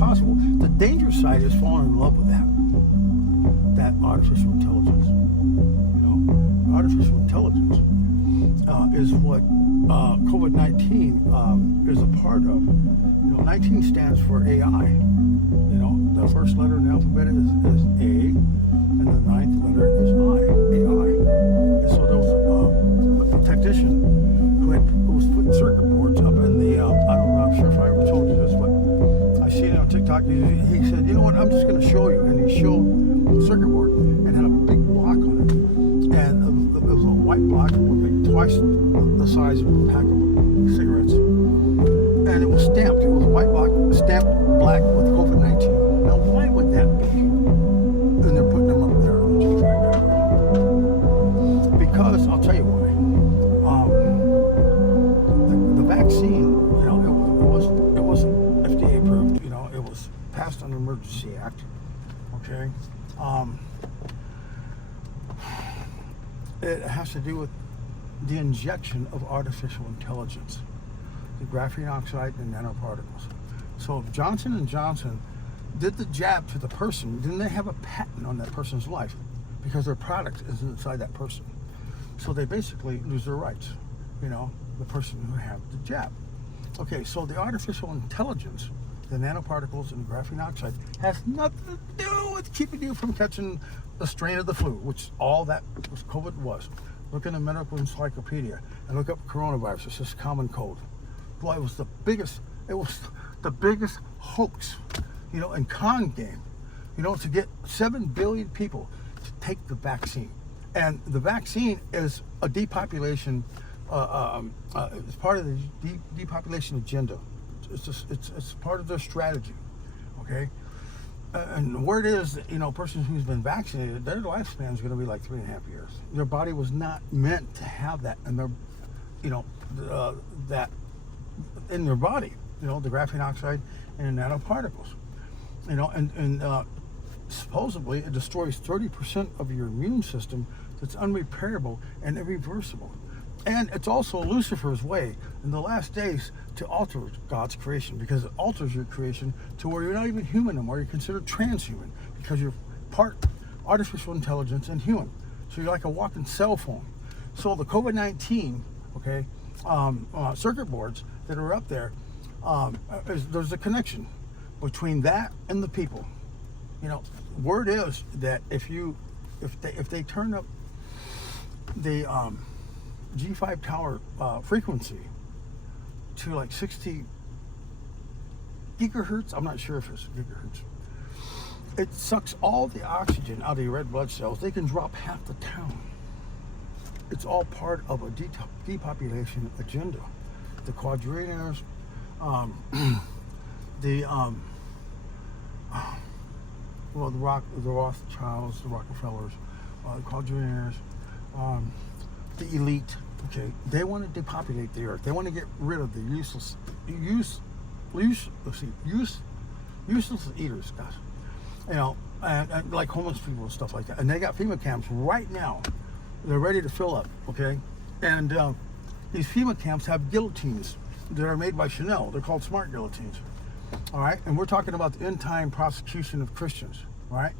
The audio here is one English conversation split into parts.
possible. The dangerous side is falling in love with that artificial intelligence. Artificial intelligence is what COVID-19 is a part of. 19 stands for AI. The first letter in the alphabet is A, and the ninth letter is I, AI. And so there was a technician who was putting circuit boards up in the, I'm not sure if I ever told you this, but I seen it on TikTok. He said, you know what, I'm just going to show you. And he showed the circuit board and had a big block on it. And it was a white block, like twice the size of a pack of cigarettes. And it was stamped. It was a white block stamped black with COVID-19. Now, why would that be? And they're putting them up there on G5 Tower. Because, I'll tell you why. The vaccine, it wasn't FDA approved. It was passed under Emergency Act. Okay? It has to do with the injection of artificial intelligence, the graphene oxide and nanoparticles. So if Johnson & Johnson did the jab to the person, then they have a patent on that person's life because their product is inside that person. So they basically lose their rights, the person who had the jab. Okay, so the artificial intelligence, the nanoparticles and the graphene oxide, has nothing to do with keeping you from catching a strain of the flu, which all that COVID was. Look in the medical encyclopedia and look up coronavirus. It's just common cold. Boy, it was the biggest hoax, and con game, to get 7 billion people to take the vaccine. And the vaccine is a depopulation, it's part of the depopulation agenda. It's part of their strategy, okay? And the word is, a person who's been vaccinated, their lifespan is going to be like 3.5 years. Their body was not meant to have that, and their, that in their body, the graphene oxide and the nanoparticles, and supposedly it destroys 30% of your immune system that's unrepairable and irreversible. And it's also Lucifer's way in the last days to alter God's creation, because it alters your creation to where you're not even human anymore. You're considered transhuman because you're part artificial intelligence and human. So you're like a walking cell phone. So the COVID-19, circuit boards that are up there, there's a connection between that and the people. Word is that if they turn up the G5 Tower frequency to like 60 gigahertz, I'm not sure if it's gigahertz, it sucks all the oxygen out of your red blood cells. They can drop half the town. It's all part of a depopulation agenda. The quadrillionaires, the Rothschilds, the Rockefellers, the quadrillionaires, the elite, okay, they want to depopulate the earth. They want to get rid of the useless eaters, guys. And like homeless people and stuff like that. And they got FEMA camps right now. They're ready to fill up, okay? And these FEMA camps have guillotines that are made by Chanel. They're called smart guillotines, all right? And we're talking about the end-time prosecution of Christians, all right?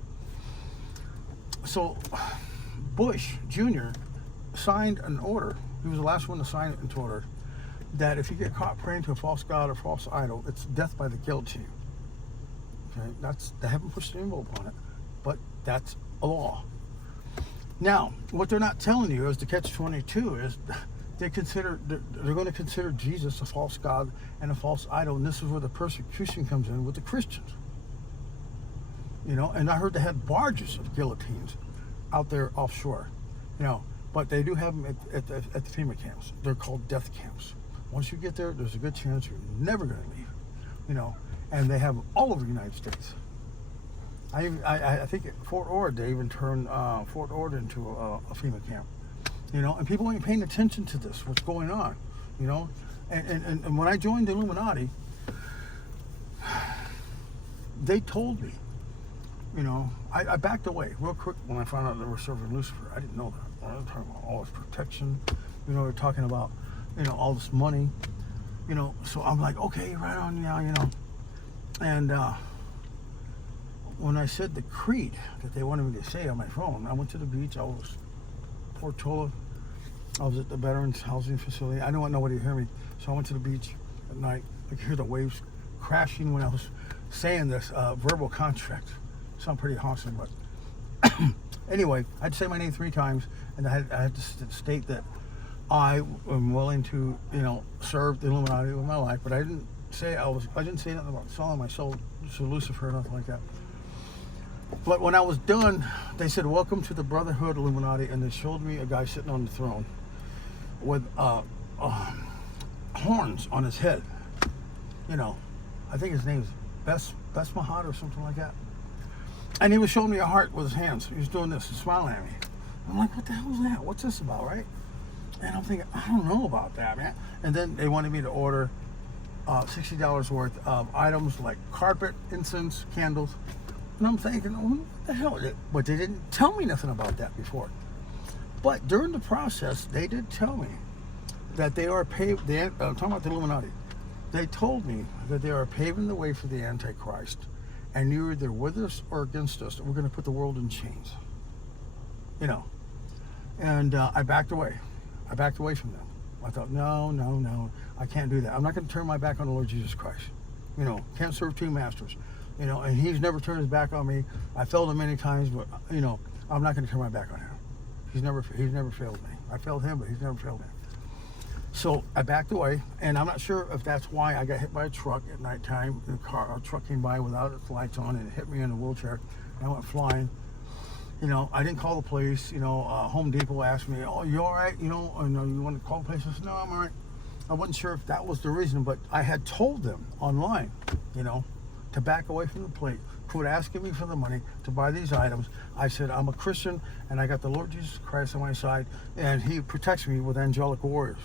So Bush Jr. signed an order. He was the last one to sign it into order that if you get caught praying to a false god or false idol, it's death by the guillotine. Okay, they haven't pushed the envelope on it, but that's a law. Now, what they're not telling you is the catch-22 is they're going to consider Jesus a false god and a false idol, and this is where the persecution comes in with the Christians. And I heard they had barges of guillotines out there offshore, but they do have them at the FEMA camps. They're called death camps. Once you get there, there's a good chance you're never going to leave, and they have all over the United States. I think at Fort Ord, they even turned Fort Ord into a FEMA camp, and people ain't paying attention to this, what's going on, and when I joined the Illuminati, they told me, I backed away real quick when I found out they were serving Lucifer. I didn't know that. They were talking about all this protection, they're talking about, all this money, so I'm like, okay, right on now, and when I said the creed that they wanted me to say on my phone, I went to the beach. I was Portola. I was at the Veterans Housing Facility. I didn't want nobody to hear me, so I went to the beach at night. I could hear the waves crashing when I was saying this verbal contract. Sound pretty awesome, but anyway, I'd say my name 3 times, and I had to state that I am willing to, serve the Illuminati with my life. But I didn't say nothing about selling my soul to Lucifer or nothing like that. But when I was done, they said, "Welcome to the Brotherhood Illuminati," and they showed me a guy sitting on the throne with horns on his head. I think his name is Best Mahat or something like that. And he was showing me a heart with his hands. He was doing this and smiling at me. I'm like, what the hell is that? What's this about, right? And I'm thinking, I don't know about that, man. And then they wanted me to order $60 worth of items like carpet, incense, candles. And I'm thinking, what the hell is it? But they didn't tell me nothing about that before. But during the process, they did tell me that they are paved. I'm talking about the Illuminati. They told me that they are paving the way for the Antichrist, and you're either with us or against us. And we're going to put the world in chains. And I backed away. I backed away from them. I thought, no, I can't do that. I'm not going to turn my back on the Lord Jesus Christ. Can't serve 2 masters. And he's never turned his back on me. I failed him many times, but I'm not going to turn my back on him. He's never failed me. I failed him, but he's never failed me. So I backed away, and I'm not sure if that's why I got hit by a truck at nighttime. A truck came by without its lights on, and it hit me in a wheelchair. And I went flying. I didn't call the police. Home Depot asked me, "Oh, you all right? You want to call the police?" I said, "No, I'm all right." I wasn't sure if that was the reason, but I had told them online, to back away from the plate. Quit asking me for the money to buy these items. I said, I'm a Christian, and I got the Lord Jesus Christ on my side, and he protects me with angelic warriors.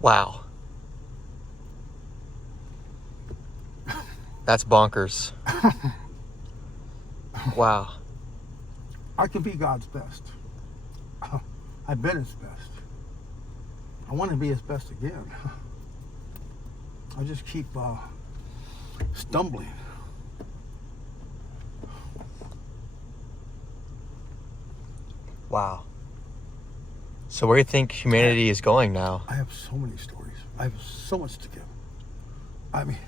Wow. That's bonkers. Wow. I can be God's best. I've been his best. I want to be his best again. I just keep stumbling. Wow. So where do you think humanity is going now? I have so many stories. I have so much to give. I mean,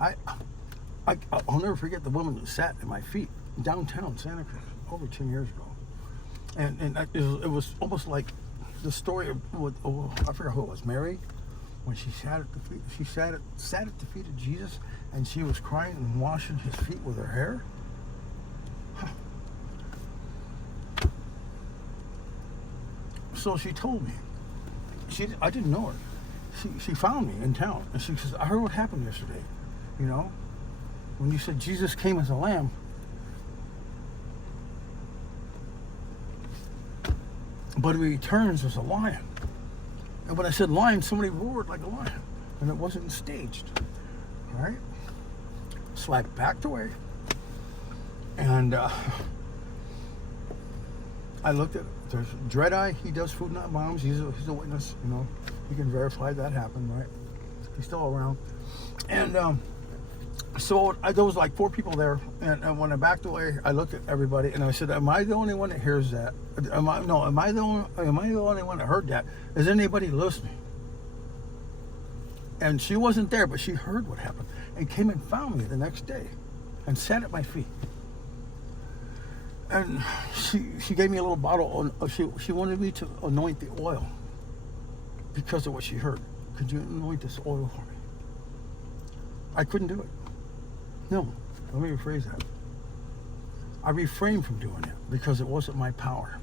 I'll never forget the woman that sat at my feet downtown Santa Cruz over 10 years ago. And it was almost like the story of, I forgot who it was, Mary, when she sat at the feet, sat at the feet of Jesus, and she was crying and washing his feet with her hair. So she told me. I didn't know her. She found me in town, and she says, "I heard what happened yesterday. When you said Jesus came as a lamb, but he returns as a lion. And when I said lion, somebody roared like a lion, and it wasn't staged. All right? So I backed away, and I looked at, there's Dreadeye. He does Food Not Bombs. He's a witness. He can verify that happened, right? He's still around. And so there was like 4 people there, and when I backed away, I looked at everybody, and I said, "Am I the only one that hears that? Am I the only one that heard that? Is anybody listening?" And she wasn't there, but she heard what happened and came and found me the next day, and sat at my feet. And she gave me a little bottle. She wanted me to anoint the oil because of what she heard. "Could you anoint this oil for me?" I couldn't do it. No, let me rephrase that. I refrained from doing it because it wasn't my power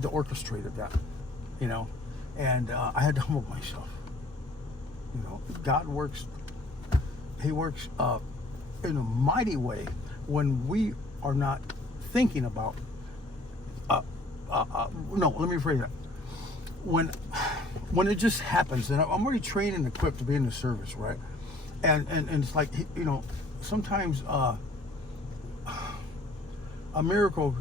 to orchestrate that, and I had to humble myself. God works, he works in a mighty way when we are not thinking about, no, let me rephrase that. When it just happens, and I'm already trained and equipped to be in the service, right? And it's like, sometimes a miracle